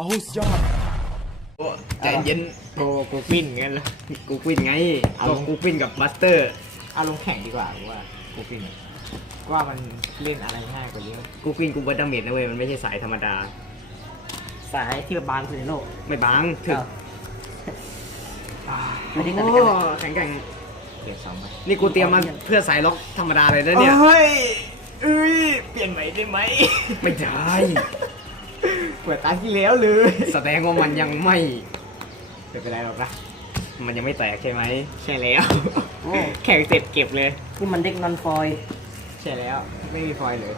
โอ้สุดยอดใจเย็นโกกูฟินงั้นเหรอกูกวินไง เอาก็กูกวินกับมาสเตอร์เอาลงแข่งดีกว่ากูว่ากูฟินกูว่ามันเล่นอะไรง่ายกว่าเยอะกูกวินกูเบิร์ดดาเมจนะเว้ยมันไม่ใช่สายธรรมดา สายที่บางสุดในโลกไม่บางถึกอ้าวโอ้ไม่ได้กันโหเลยกันไหมแข็งแกร่งเปลี่ยนสองไปนี่กูเตรียมมาเพื่อสายล็อกธรรมดาเลยนะเนี่ยเฮ้ยเอ้ยเปลี่ยนใหม่ได้ไหมไม่ได้ เปิดตาที่แล้วเลยแสดงว่ามันยังไม่ไม่เป็นไรหรอกนะ มันยังไม่แตกใช่ไหมใช่แล้ว โอ้แข่งเสร็จเก็บเลย นี่มันเด็กนอนฟอยล์ใช่แล้ว ไม่มีฟอยล์เลย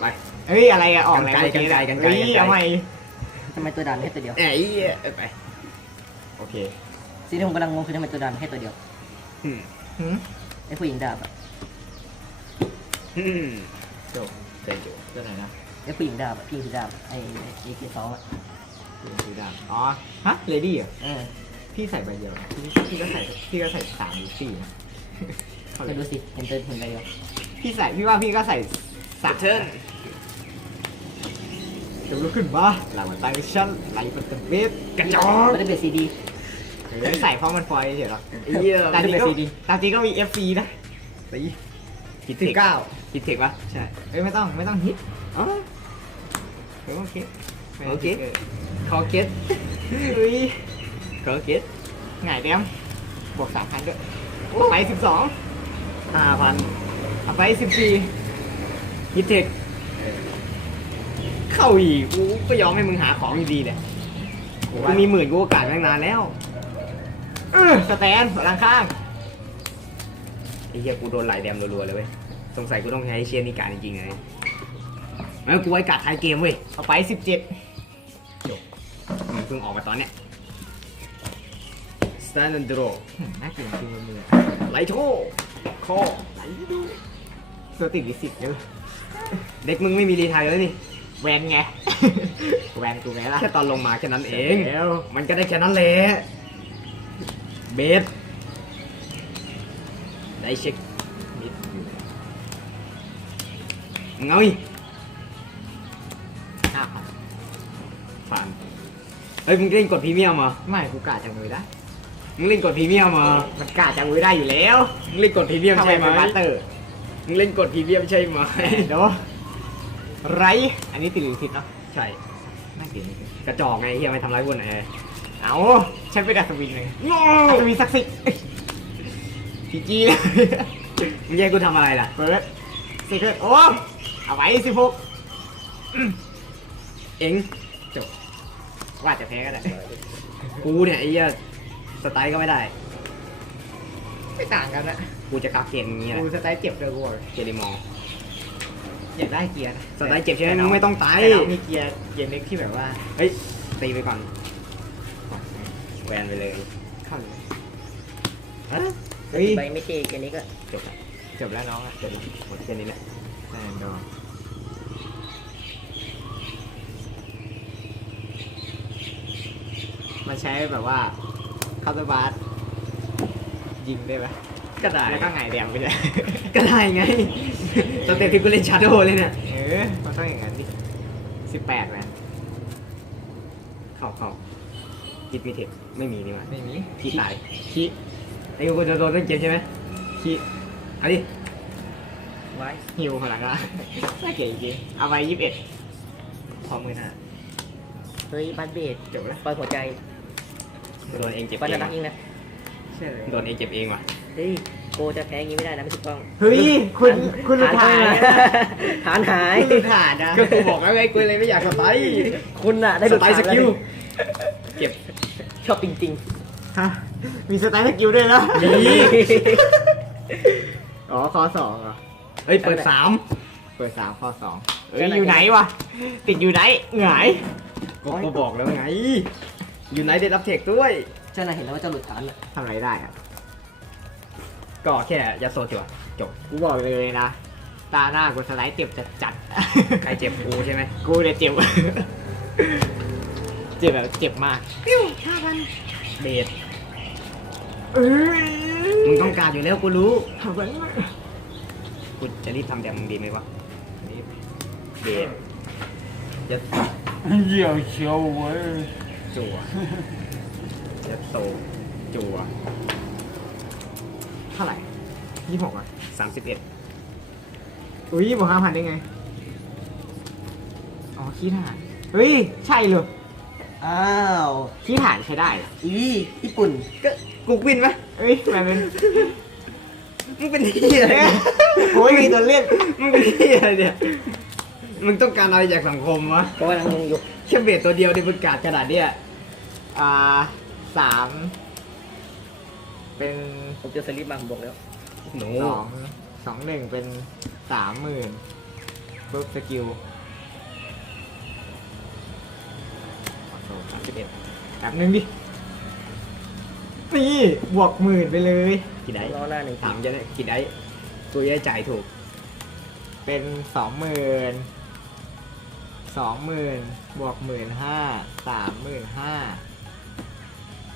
ไปเฮ้ยอะไรอะออกอะไรกันไกลเมื่อกันไกล เฮ้ยกันไกลเอาใหม่ทำไมตัวดันแค่ตัวเดียวไอ้เหี้ยไปโอเคสิ่งที่ผมกำลังงงคือทำไมตัวดันแค่ตัวเดียวอืมหืมไอ้ผู้หญิงดาบอะ อืมจบเจจบตัวไหนนะ ไอ้ผู้หญิงดาบอะพี่คือดาบไอ้เอเกสองอะคือคือดาวอ๋อ ฮะ เลดี้เหรอ เออพี่ใส่ใบเดียวนะพี่พี่ก็ใส่พี่ก็ใส่สามหรือสี่นะเท่าไหร่ไม่รู้สิเห็นตัวเห็นใบเดียวพี่ใส่พี่ว่าพี่ก็ใส่สามเทิร์นจะลุกขึ้นมาหลังมันตั้งชั้นไหลมันเป็นเวฟกระจอก ไม่ได้เบสซีดีไม่ใส่เพราะมันฟอยล์เฉยหรอกไอ้เหี้ย ตามจริงก็ไม่ได้เป็น CD ตามจริงก็มี FC นะตีคิดสิเทบคเก้าคิดเทคปะใช่เอ้ยไม่ต้องไม่ต้องฮิตอ๋อเฮ้ย โอเคโอเคคอเก็ตเฮ้ยคอเก็ตหงายแดมบวกสามพันด้วยไปสิบสองห้าพันเอาไปสิบสี่คิดเทคเข้าอีกกูก็ยอมให้มึงหาของอยู่ดีแหละกูมีหมื่นกูโอกาสตั้งนานแล้วเออสแตนหัวหลังข้างไอ้เหี้ยกูโดนไหลายแดมรัวๆเลยเว้ยสงสัยกูต้องใช้เชียร์นิการจริงๆเลย แล้วกูไว้กัดท้ายเกมเว้ยเอาไปสิบเจ็ดมันเพิ่งออกมาตอนเนี้ย stand and draw น่าเกลียดจริงมือไลโทคอไหลดูตัวติดวิสิตเยอะเด็กมึงไม่มีรีไทายแล้วนี่แวนไงแวนกูไงล่ะแค่ตอนลงมาแค่นั้นเองแล้วมันก็ได้แค่นั้นแหละเบสได้เช็คมิดอยู่มึงเอาอีก ผ่านเฮ้ยมึงเล่นกดพรีเมียมเหรอไม่กูกาจากมือได้มึงเล่นกดพรีเมียมเหรอมันกาจากมือได้อยู่แล้วมึงเล่นกดพรีเมียมทำไมใช่ไหมเป็นมาสเตอร์มึงเล่นกดพรีเมียมใช่ไหมเดี๋ยวไร อันนี้ติดหรือผิดเนาะใช่น่าเกลียดนิดนึงกระจอกไงเฮียไม่ทำร้ายคนไหนเอาฉันเป็นอัศวินเลยโง่อัศวินศักดิ์สิทธิ์พีจีเลยมึงแย่งกูทำอะไรล่ะเปิดสิเกิดโอ้เอาไว้สิพกเอ็ง ว่าจะแพ้ก็ได้กูเนี่ยไอ้เหี้ยสไตล์ก็ไม่ได้ ไม่ต่างกันนะกูจะกักเกมอย่างเงี้ยแหกูละสไตล์เจ็บเลยกูบอกเกลิมอลอยากได้เกียร์นะสไตล์เจ็บใช่ไหมมึงไม่ต้องตาย แต่เรามีเกียร์เกียร์เล็กที่แบบว่าเฮ้ยตีไปก่อนแวนไปเลยเข้าเลยเอ้ยเฮ้ยใบไม่เจเกมนี้ก็จบละจบแล้วน้องอะจบละหมดแค่นี้แหละแน่นอน มันใช้แบบว่าคาร์บาสยิงได้ไหมก็ได้แล้วก็ไงแดมไปเลย ก็ได้ไงสเต็ปที่กูเล่นชาร์โดเลยเนี่ยเออมันต้องอย่างนั้นดิสิบแปดแมนเข้าเข้าคิดมีเทคไม่มีนี่หว่าไม่มีขี้ตายขี้ไอ้กูจะโดนเล่นเกมใช่ไหมขี้เอาดิไว้ฮิวพลังละน่าเกลียดจริงๆเอาไปยี่สิบเอ็ดพอมือหน้าเฮ้ยบัตเบสจบแล้วปล่อยหัวใจ โดนเองเจ็บปันเอจะงรักยิงนะใช่เลยโดนเองเจ็บเองว่ะเฮ้ยโกจะแพ้อย่างงี้ไม่ได้นะไม่ถูกต้องเฮ้ยคุณคุณลูกฐาถ่านยฐานหายคุณลูกถ่ายนะก็กูบอกแล้วไงกูเลยไม่อยากสไตล์คุณอะได้สดูไตล์สกิลเก็บชอบจริงฮะมีสไตล์สกิลด้วยนะมีอ๋อคอสองเหรอเฮ้ยเปิดสามเปิดสามข้อสองเอ้ยอยู่ไหนวะติดอยู่ไหนหงายก็กูบอกแล้วไงอ ยู่ไหนได้รับเทคด้วยๆเจ้านายเห็นแล้วว่าเจ้าหลุดฐานอะทำอะไรได้อะก็แค่ยัดโซจั่วจบกูบอกเลยนะ ตาหน้ากูสไลด์เจ็บจัดจัดใครเจ็บกูใช่ไหมๆ กูเนี่ยเจ็บ เจ็บแบบเจ็บมากเบสเอ้ยมึงต้องการอยู่แล้วกูรู้ทำไมกูจะรีบทำแดมมึงดีไหมวะเบสจะเหี่ยวเชียวเว้ย จั่วยัดโซจั่วเท่าไหร่ยี่หกอะสามสิบเอ็ดอุ้ยบวกห้าพันได้ไง อ๋อ ขี้ฐานเฮ้ย ใช่เลยอ้าวขี้ฐานใช้ได้เหรออีญี่ปุ่นก็กูวินไหมเฮ้ยมันเป็นมึงเป็นเฮียอะไรเนี่ยโอ้ยมีตัวเล่นมึงเป็นเฮียอะไรเนี่ย มึงต้องการอะไรจากสังคมวะ เพราะว่านังงงอยู่แค่เบสตัวเดียวในบนกาดขนาดเนี้ย อ่าสามเป็นผมเจอสลิปมาผมบอกแล้วหนูสองสองหนึ่งเป็นสามหมื่นปุ๊บสกิลสามสิบเอ็ดแบบนึงดิ นี่ บวกหมื่นไปเลยกี่ได้ล้อหน้าหนึ่งถามจะได้กี่ได้ตัวจะได้จ่ายถูก เป็นสองหมื่นสองหมื่นบวกหมื่นห้าสามหมื่นห้า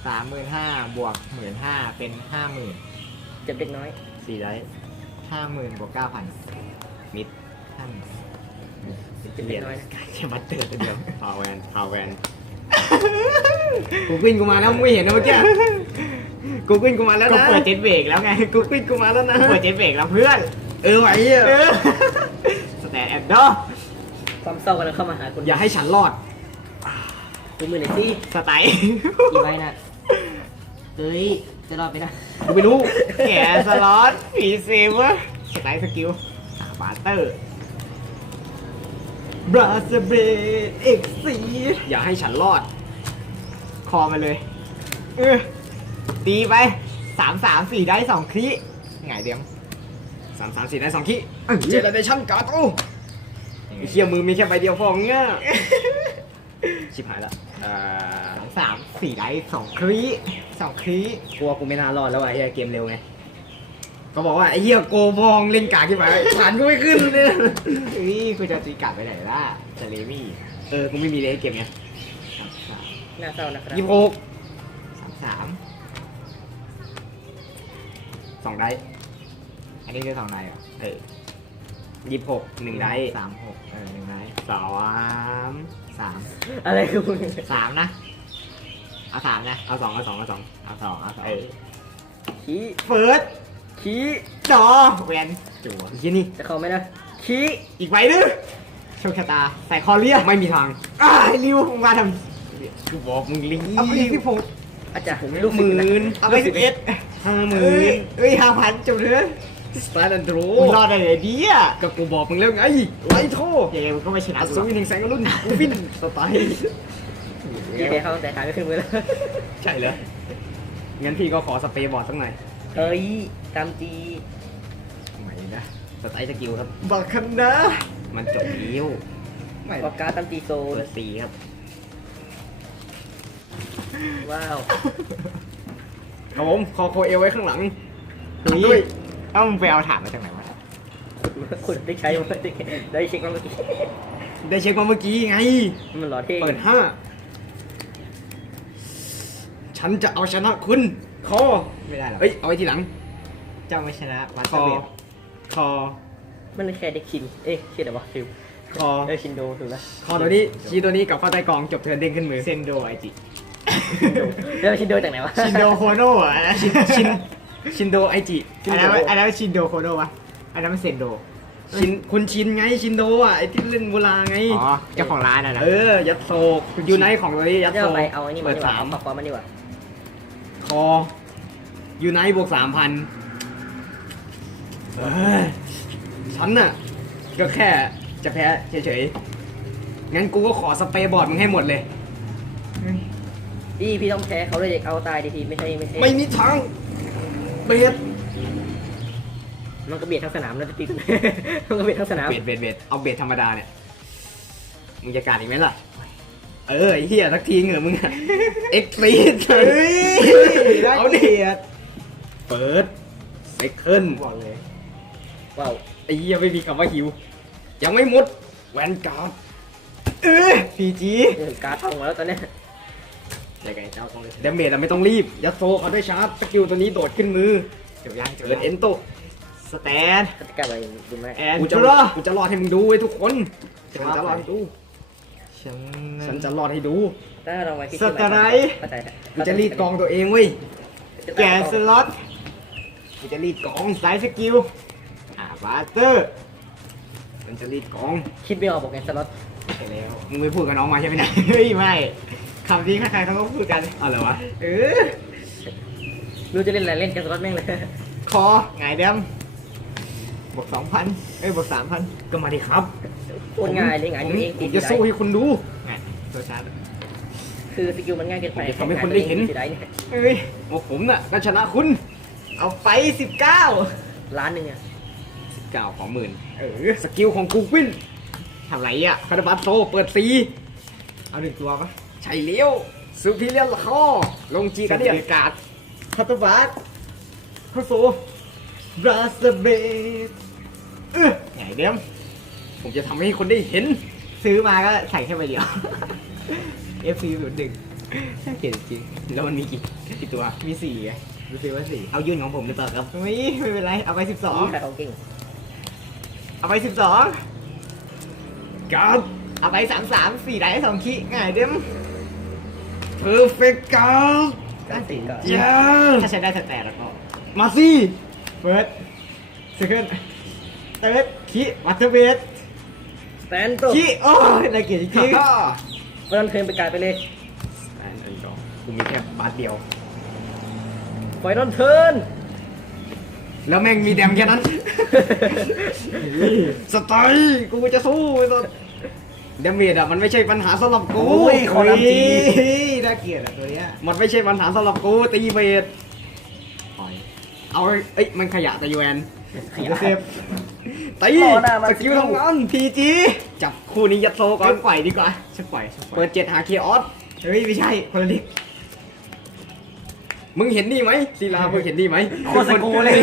สามหมื่นห้าบวกหมื่นห้าเป็นห้าหมื่นเจ็บเล็กน้อย สี่ได้ห้าหมื่นบวกเก้าพันมิดห้าหมื่นเจ็บเล็กน้อยนะแค่มัดเตอร์ตัวเดียวพาวแวนพาวแวนกูวินกูมาแล้วมึงไม่เห็นนะเมื่อกี้กูวินกูมาแล้วก็นะเปิดเจ็ตเบรกแล้วไงกูวินกูมาแล้วนะเปิดเจ็ตเบรกแล้วเพื่อน เออไหวอะสแตนแอนด์ดอความเศร้ากำลังเข้ามาหาคุณอย่าให้ฉันรอดดูมือหน่อยสิสไตล์อีไว้นะ เฮ้ยจะรอดไหมนะกูไม่รู้แกสล็อตผีเซเวอร์สไตล์สกิลบาร์เตอร์บราสเบรดเอ็กซีอย่าให้ฉันรอด คอมาเลย เออตีไปสามสามสี่ได้สองคลิไงายเดียมสามสามสี่ได้สองขี้เจเนเรชั่นการ์ตูไอ้เชี่ยมือมีแค่ใบเดียวพอเงี้ยชิบหายละ สามสามสี่ได้สองคลิสองคลิกลัวกูไม่น่ารอดแล้วว่ะไอ้เหี้ยเกมเร็วไงก็บอกว่าไอ้เหี้ยโกบองเล่นกากขึ้นไปผ่านก็ไม่ขึ้นเลยเฮ้ยคุณจะตีกลับไปไหนล่ะจะเลมี่เออกูไม่มีเลยไอ้เกมเนี้ยสามสามน่าเศร้านะครับยี่สิบหกสามสามสองได้อันนี้คือสองได้เหรอเออยี่สิบหกหนึ่งได้สามหกเออหนึ่งได้สามสามอะไรคือมึงสามนะ เอาสามนะ เอาสองเอาสองเอาสองเอาสองเอาสองเออขี้เฟิร์สขี้จอแวนจั่วไอ้เหี้ยนี่จะเข้าไหมนะขี้อีกใบนึงโชคชะตาใส่คอเรียไม่มีทางอ้าริวมึงมาทำกูบอกมึงรีเอาไปที่ผมอาจารย์ลูกหมื่นเอาไปสิบเอ็ดห้าหเอ้มื่ยนเอ้ยห้าพันจบเถอะสตาร์ดันโดรมึงรอดได้เลยดีอะก็กูบอกมึงแล้วไงไล่โทษเดี๋ยวมึงก็ไม่ชนะอักูศหรอกวินแห่งแสงอรุณกูวินสไตล์ พี่แพ้เขาตั้งแต่ขาไม่ขึ้นมือแล้วใช่เหรองั้นพี่ก็ขอสเปรย์บอร์ดสักหน่อยเฮ้ยตามจีไม่นะสไตล์สกิลครับบักคันนะมันจบเลี้ยวไม่ปากกาตามจีโซนเปิดสีครับว้าวครับผมคอโคเอลไว้ข้างหลังเฮ้ด้วยยเอ้ามึงไปเอาถามมาจากไหนวะคุณได้ใช้มาได้เช็คมาเมื่อกี้ได้เช็คมาเมื่อกี้ไงมันหล่อเท่เปิดห้า ฉันจะเอาชนะคุณ คอ ไม่ได้หรอกเอ้ย เอาไว้ทีหลัง เจ้าไม่ชนะวัตคเตออ ร์เบดคอ มันแค่เด็กชิน เอ๊ะชื่ออะไรวะฟิวคอ เอ้ยชินโดถูกแล้วคอตัวนี้ ชีตัวนี้กับเข้าใต้กองจบเทิร์นเด้งขึ้นมือ เซนโดไอจิแล้วชินโดจากไหนวะ ชินโดโคโน่อะชินชิน ชินโดไอจิ อันนั้นอันนั้นชินโดโคโน่วะอันนั้นมันเซนโดชิน คุณชินไง ชินโดอะ ไอที่เล่นโบราณไง อ๋อเจ้าของร้านอะนะ เออ ยัดโซยูไนท์ของตัวนี้ยัดเดี๋ยโซวไปเอาไอ้นี่มาเปิดดีกว่าสาม เอาปากกามาดีกว่า คอยูไนท์บวกสามพันฉันน่ะ ก็แค่จะแพ้เฉยๆ งั้นกูก็ขอสเปรย์บอร์ดมึงให้หมดเลย พี่พี่ต้องแพ้เขาเลยเอาตายดีทีไม่ใช่ไม่ใช่ไม่มีทางเบียดมันก็เบียดทั้งสนามนะพี่มันก็เบียดทั้งสนาม เบียดเบียดเบียดเอาเบียดธรรมดาเนี่ย มึงจะการอีกไหมล่ะ เออไอ้เหี้ยสักทีเหงอะมึงอะเอ็กซ์ตรีดเฮ้ยได้เอาดิเกียรติเปิดเซคันบอกเลยว้าวไอ้เหี้ยไม่มีคำว่าหิว ยังไม่หมดแวนการ์ดเออพีจีเออการ์ดทองมาแล้วตอนเนี้ยใช่ไงเจ้าต้องเลยเดเมจอะไม่ต้องรีบยัดโซเขาด้วยชาร์จสกิลตัวนี้โดดขึ้นมือจบยังจบเปิดเอ็นโตสแตนกลับไปดูไหมแอนกูจะจูรากูจะรอดให้มึงดูไว้ทุกคนกูจะรอดให้ดู ฉันฉันจะรอดให้ดู ถ้าเราไว้ที่สไตล์เข้าใจกูจะรีดกองตัวเองเว้ย แกสล็อตกูจะรีดกองสายสกิลอ่าบาเตอร์ มันจะรีดกองคิดไม่ออกบอกไงสล็อตไปแล้ว มึงไม่พูดกับน้องมาใช่ไหมเนี่ยเฮ้ยไม่คำนี้ใครๆเขาก็พูดกันอ๋อเหรอวะ เออ รู้จะเล่นอะไรเล่นแกสล็อตแม่งเลยคอไงายเดมบวกสองพันเอ้ยบวกสามพันก็มาดิครับ โคตรง่ายเลยง่ายผอมยู่เองผมจะสู้ให้คุณดูไงตัวชาร์จคือสกิลมันง่ายเกินไปผมจะทำให้คนได้เห็นสีได้เนี่ยเอ้ยว่าผมน่ะก็ชนะคุณ เอาไปสิบเก้าล้านหนึ่งอะเก้าของหมื่นเออสกิลของกูวินทำไรอะคาร์บัตโซเปิดสีเอาหนึ่งตัวปะใช่เลี้ยวซูพิเลียนคอลงจีกันเดียนกาศคัตเตอร์บัสเข้าสู่บราสเบสเออไงเดม ผมจะทำให้คนได้เห็น ซื้อมาก็ใส่แค่ใบเดียว FC ศูนย์หนึ่งน่าเกลียดจริง แล้วมันมีกี่กี่ตัว มีสี่ไงดูสิว่าสี่เอายื่นของผมหรือเปล่าครับไม่ไม่เป็นไร เอาไปสิบสองใครเขาเก่งเอาไปสิบสองการ์ดเอาไปสามสามสี่ได้สองขีง่ายเดมเพอร์เฟกต์การ์ดก็สี่เย้ถ้าใช้ได้สแตทแล้วก็มาสิเฟิร์สเซคันด์เติร์ดขีวัตเตอร์เบสส แตนตัวขีโอ้ยน่าเกลียดจริงฮ่าเฟิร์นเทิร์นไปกลายไปเลยอันนี้ก็กูมีแค่บาทเดียวไฟนอลเทิร์นแล้วแม่งมีแดมแค่นั้น สไตล์กูจะสู้ไอ้ตัวเดมเมจอะมันไม่ใช่ปัญหาสำหรับกูโอ้ยขอรับจริงโอ้ยน่าเกลียดอะตัวเนี้ยมันไม่ใช่ปัญหาสำหรับกูตีเมจปล่อยเอาเอ้ยมันขยะแต่ยูแอนขยะเซฟ ตีต่อหน้ามาสกิลทำงานพีจีจับคู่นี้ยัดโซก่ก็อนปล่อยดีกว่าฉันปล่อยฉันปล่อยเปิดเจ็ดหาเคออสเฮ้ยไม่ใช่คนละเล็กมึงเห็นนี่ไหมศิลามึงเห็นนี่ไหมโคตรสกูเลย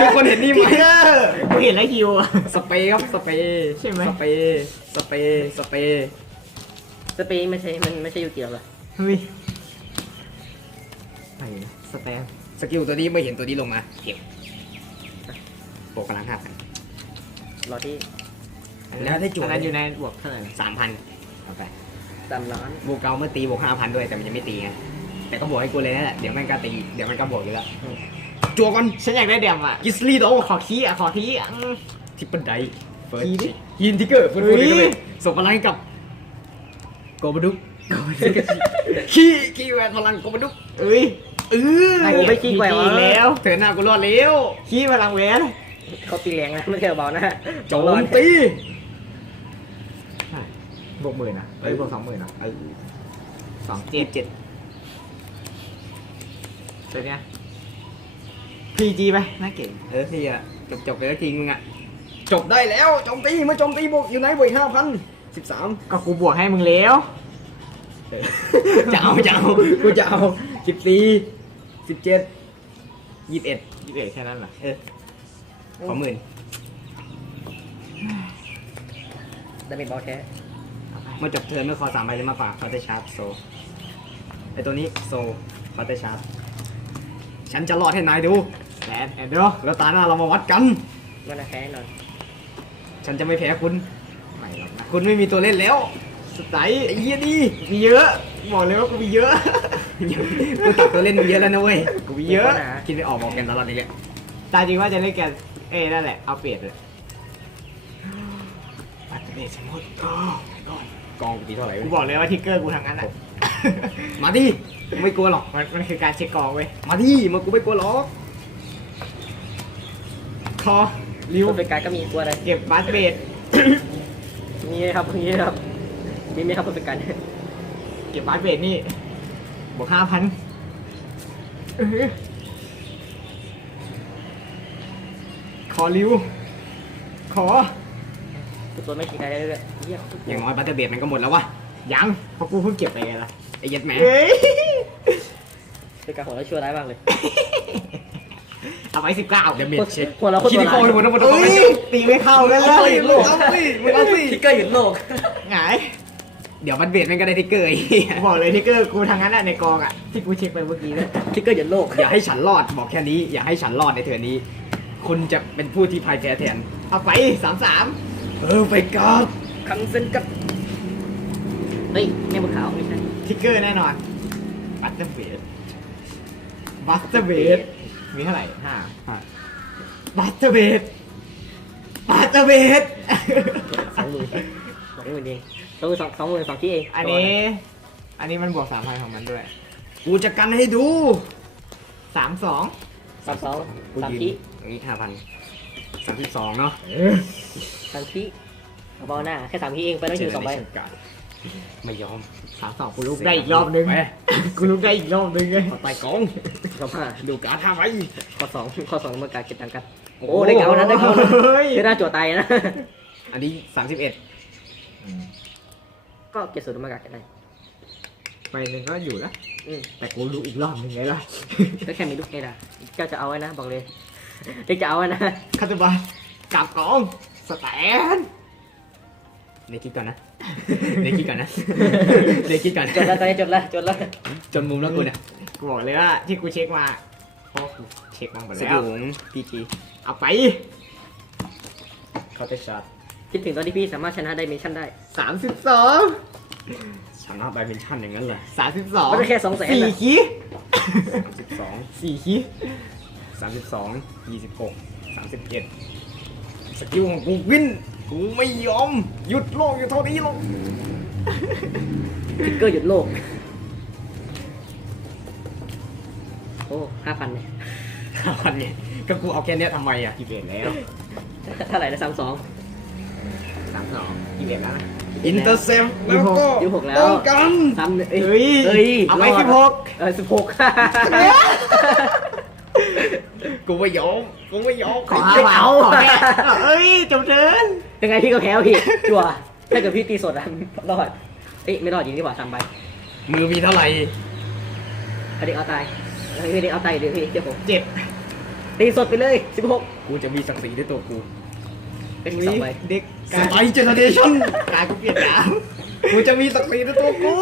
ทุกคนเห็นนี่ไหมทุกคนเห็นนี่ไหมกูเห็นแล้วฮิวอะสเปรย์ครับสเปรย์ใช่ไหมสเปรย์สเปรย์สเปรย์สเปย์ไม่ใช่มันไม่ใช่ยูเกียวหรอเฮ้ยไหนนะสแตนสกิลตัวนี้ไม่เห็นตัวนี้ลงมาเก็บโปกกำลังห้าพัน รอที่แล้วได้จั่ว อันนั้นอยู่ในบวกเท่าไหร่สามพันเอาไปสามล้านบวกเกาเมื่อตีบวกห้าพันด้วยแต่มันจะไม่ตีไงแต่ก็บวกให้กูเลยนั่นแหละเดี๋ยวมันก็ตีเดี๋ยวมันก็บวกอยู่แล้วจั่วก่อนฉันอยากได้เดมอะกิสลีโดขอคีย์อะขอคีย์อะอืม ทิปเปิลไดเฟิร์สทีดิ ยินทิกเกอร์เฟิร์สเฮ้ยฟูดเลยส่งพลังให้กับโกบาดุกขี้ขี้แวนพลังโกบาดุกเอ้ยเออโอ้ไม่ขี้แกว่งอีกแล้วเถินหน้ากูรอดแล้วคีย์พลังเวท เขาตีแรงนะไม่ใช่เบานะโจมตีบวกหมื่นอะเอ้ยบวกสองหมื่นอะเออสองเจ็เจ็ดดเจ็ดตัวเนี้ยพีจีไปน่าเก่งเออพี่อะจบจบไปแล้วทีมึงอะจบได้แล้วโจมตีมาโจมตีบวกอยู่ไหนบวกห้าพันสิบสามก็กูบวกให้มึงแล้วจะเอาจะเอากูจะเอาสิบสี่สิบเจ็ดยี่สิบเอ็ดยี่สิบเอ็ดแค่นั้นเหรอเออ ขอหมื่นแต่เป็นเบาแท้เมื่อจบเทิร์นเมื่อคอสามใบเลยมากกว่าเขาจะชาร์จโซไอตัวนี้โซเขาจะชาร์จฉันจะรอดให้นายดูแอนแอนเดอร์แล้วตาหน้าเรามาวัดกันมันน่ะแพ้แน่นอนฉันจะไม่แพ้คุณไม่หรอกนะคุณไม่มีตัวเล่นแล้วสไตล์ไอ้เหี้ยดีมีเยอะบอกเลยว่ากูมีเยอะกูตัดตัวเล่นมาเยอะแล้วนะเว้ยกูมีเยอะ คิดไม่ออกบอกกันตลอดนี่แหละตายจริงว่าจะเล่นกัน เอ้ยนั่นแหละเอาเปรียบเลยปัตเตอร์เนสหมดก็กองกูตีเท่าไหร่กูวะบอกเลยว่าทิกเกอร์กูทางนั้นอะ มาดิไม่กลัวหรอก มันมันคือการเช็คกองเว้ยมาดิมากูไม่กลัวหรอกคอริวตัวเป็นการก็มีตัวอะไร เก็บบาสเบดมีไหมครับมีไหมครับมีไหมครับตัวเป็นการเก็บบาสเบดนี่บวกห้าพัน อริวขอตัวไม่กินใครได้เลยเยี่ยมอย่างน้อยบัตเตอร์เบดมันก็หมดแล้ววะ ยัง เพราะกูเพิ่งเก็บไปไงล่ะ ไอ้เย็ดแหม เฮ้ย เป็นการของเราชั่วร้ายมากเลย เอาไปสิบเก้าเดเมจเช็คหัวเราคนคิดตัวที่คอร้ายหมดทั้งหมดทั้งหมเฮ้ดยตีไม่เข้ากันเลเอายสิลูก เอาสิมึงเอาสิทิกเกอร์หยุดโลก หงาย เดี๋ยวบัตเบดมันก็ได้ทิกเกอร์ไอ้เหี้ยกูบอกเลยทิกเกอร์กูทางนั้นอะในกองอะที่กูเช็คไปเมื่อกี้เนี่ยทิกเกอร์หยุดโลก อย่าให้ฉันรอดบอกแค่นี้ อย่าให้ฉันรอดในเถื่อนนี้ คุณจะเป็นผู้ที่พ่ายแพ้แทน เอาไปสามสามเออไปกอดคังเซนกับเฮ้ยแม่บุญขาวไม่ใช่ทิกเกอร์แน่นอนบัตเตอร์เบดบัตเตอร์เบดมีเท่าไหร่ห้าบัตเตอร์เบดบัตเตอร์เบดสองหมื่นสองหมื่นเองสองหมื่นสองสองหมื่นสองที่เองอันนี้ อันนี้มันบวกสามพันของมันด้วย กูจะกันให้ดูสามสองสามสองกูสามยืนที่ อย่างนี้ห้าพันสามสิบสองเนาะสามที่เอาบอลหน้า แค่สามที่เองไปต้องยืนสองใบไม่ยอมสามสองกูลุกได้อีกรอบนึงไปกูลุกได้อีกรอบนึงไงขอไต่กองก็มาดูการท่าไว้ข้อสองข้อสองเมื่อการเก็บตังค์กันโอ้ได้เก่านะได้เก่านะเฮ้ยคือหน้าจั่วตายนะอันนี้สามสิบเอ็ดก็เก็บสูตรเมื่อการเก็บได้ไปหนึ่งก็อยู่แล้วอืมแต่กูลุกอีกรอบนึงไงล่ะก็แค่มีลูกเอดาเจ้าจะเอาไว้นะบอกเลย เด็กจะเอาไว้นะคาตาบากลับกองสแตนเดี๋ยวคิดก่อนนะเดี๋ยวคิดก่อนนะเดี๋ยวคิดก่อนจดแล้วตอนนี้จดแล้วจดแล้วจนมุมแล้วกูเนี่ยกูบอกเลยว่าที่กูเช็คมาเพราะกูเช็คมาหมดสแล้วกิลของพีจีเอาไปเขาจะชาร์จคิดถึงตอนที่พี่สามารถชนะได้เมชั่นได้ สามสิบสองชนะไดเมนชั่นอย่างนั้นเลยสามสิบสองมันก็แค่200,000สี่น่ะ คีสามสิบสองสี่คี สามสิบสองยี่สิบหกสามสิบเอ็ดสกิลของกูวินกูไม่ยอม หยุดโลกอยู่เท่านี้หรอกทิกเกอร์หยุดโลก โอ้ห้าพันเนี่ยพันเนี่ยก็กูเอาแค่เนี้ยทำไมอะยี่สิบเอ็ดแล้วเท่าไหร่นะสามสองสามสองยี่สิบเอ็ดแล้วนะอินเตอร์เซมแล้วก็ยี่สิบหกแล้วป้องกัน สามเอ้เฮ้ยเอ้ยเอาไปรดสิบหกเออสิบหก กูไม่ยอมกูไม่ยอมขอห้าพันขอแค่เอ้ยจบเทินยังไงพี่ก็แพ้พี่จั่วถ้าเกิดพี่ตีสดอะรอดเอ้ยไม่รอดจริงดีกว่าสามใบมือมีเท่าไหร่เอาเด็กเอาตายเฮ้ยเด็กเอาตายเดี๋ยวพี่เดี๋ยวผมเจ็ดตีสดไปเลยสิบหกกูจะมีศักดิ์ศรีในตัวกูเป็นสองใบเด็กสไตล์เจเนอเรชั่นกายกูเปลี่ยนแล้วกูจะมีศักดิ์ศรีในตัวกู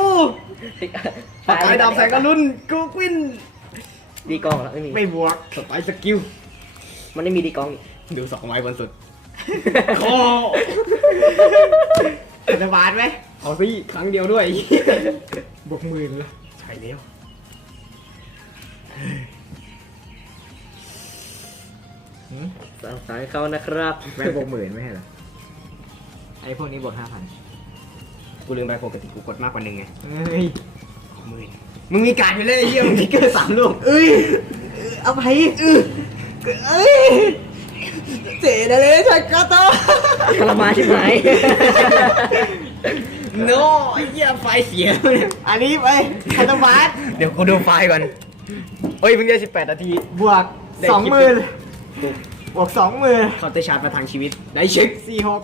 สไตล์ดาวแสงอรุณกูควิน ดีกองแล้วไม่มี ไม่บวกสไตล์สกิลมันไม่มีดีกองนี่ดูสองไม้บนสุดคอจะบาทไหมเอาสิครั้งเดียวด้วยบวกหมื่นละใช่แล้วสั่งสายเขานะครับแม่บวกหมื่นไม่ใช่เหรอไอ้พวกนี้บวกห้าพันกูลืมไปปกติกูกดมากกว่าหนึ่งไงเฮ้ย หมื่นมึงมีการอยู่เลยไอ้เหี้ยมึงทิกเกอร์สามลูกเอ้ยเอาไปเอ้ยเจ๋ดเลยชักกระโต ทรมานชิบหายโนไอ้เหี้ยไฟเสียเนี่ยอันนี้ไปคาตาบาสเดี๋ยวกูดูไฟล์ก่อนเฮ้ยเพิ่งได้ 18 นาที บวกได้สองคลิปหมื่นบวกสองหมื่นเขาจะชาร์จประทังชีวิต ได้เช็คสี่หก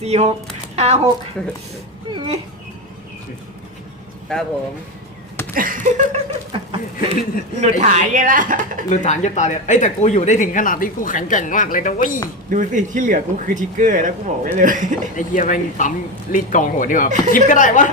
สี่หกห้าหกนี่ ครับผมหนุดถ่ายไงล่ะหลุดฐานแค่ตาเนี่ยเอ้ยแต่กูอยู่ได้ถึงขนาดที่กูแข็งแกร่งมากเลยนะเว้ยดูสิที่เหลือกูคือทิกเกอร์แล้วกูบอกไว้เลย ไอ้เหี้ยแม่งปั๊มรีดกองโหดดีกว่าคลิปก็ได้วะ